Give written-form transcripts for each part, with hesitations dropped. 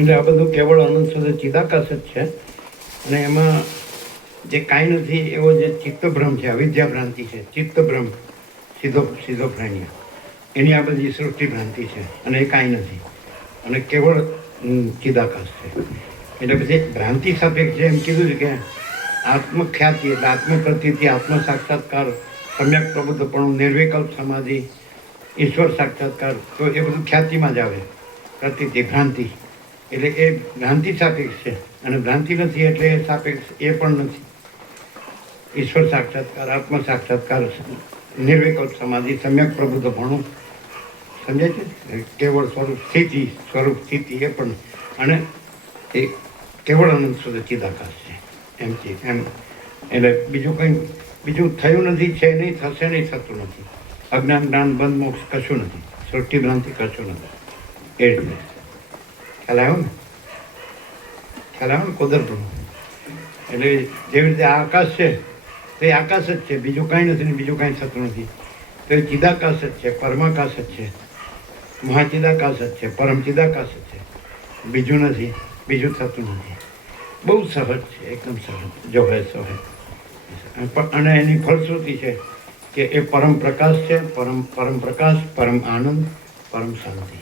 એટલે આ બધું કેવળ આનંદ શુદ્ધ ચિદાકાશ જ છે. અને એમાં જે કાંઈ નથી એવો જે ચિત્તભ્રમ છે, અવિદ્યા ભ્રાંતિ છે, ચિત્તભ્રમ, સીધો પ્રાણિયા, એની આ બધી સૃષ્ટિ ભ્રાંતિ છે. અને એ કાંઈ નથી અને કેવળ ચિદાકાશ છે. એટલે પછી ભ્રાંતિ સાપેક્ષ છે એમ કીધું છે કે આત્મખ્યાતિ એટલે આત્મપ્રતીતિ, આત્મ સાક્ષાત્કાર, સમ્યક પ્રબુદ્ધપણું, નિર્વિકલ્પ સમાધિ, ઈશ્વર સાક્ષાત્કાર, તો એ બધું ખ્યાતિમાં જ આવે. પ્રતીતિ ભ્રાંતિ એટલે એ ભ્રાંતિ સાપેક્ષ છે. અને ભ્રાંતિ નથી એટલે એ સાપેક્ષ એ પણ નથી. ઈશ્વર સાક્ષાત્કાર, આત્મ સાક્ષાત્કાર, નિર્વિકલ્પ સમાધિ, સમ્યક પ્રબુદ્ધપણું, સમજાય છે, કેવળ સ્વરૂપ સ્થિતિ એ પણ, અને એ કેવળ અનંત શુદ્ધ ચિદાકાશ છે એમ છે. એમ એટલે બીજું થયું નથી, છે નહીં, થશે નહીં, થતું નથી. અજ્ઞાન, જ્ઞાન, બંધ, મોક્ષ કશું નથી. સૃષ્ટિ ભ્રાંતિ કશું નથી. એ રીતે ખ્યાલ આવ્યો ને કુદરતનું. એટલે જેવી રીતે આ આકાશ છે તો એ આકાશ જ છે, બીજું કાંઈ નથી ને બીજું કાંઈ થતું નથી. તો એ ચિદાકાશ જ છે, પરમાકાશ જ છે, મહાચિદાકાશ જ છે, પરમ ચિદાકાશ જ છે. બીજું નથી, બીજું થતું નથી. બહુ સહજ છે, એકદમ સહજ, જો હે સો હે. અને એની ફલશ્રુતિ છે કે એ પરમ પ્રકાશ છે, પરમ પ્રકાશ, પરમ આનંદ, પરમ શાંતિ.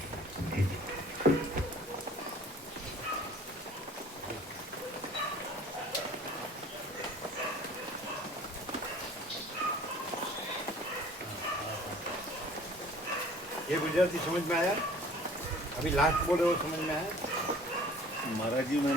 ये गुजराती समझ में आया? अभी लास्ट बोले वो समझ में आया? महाराज जी मैंने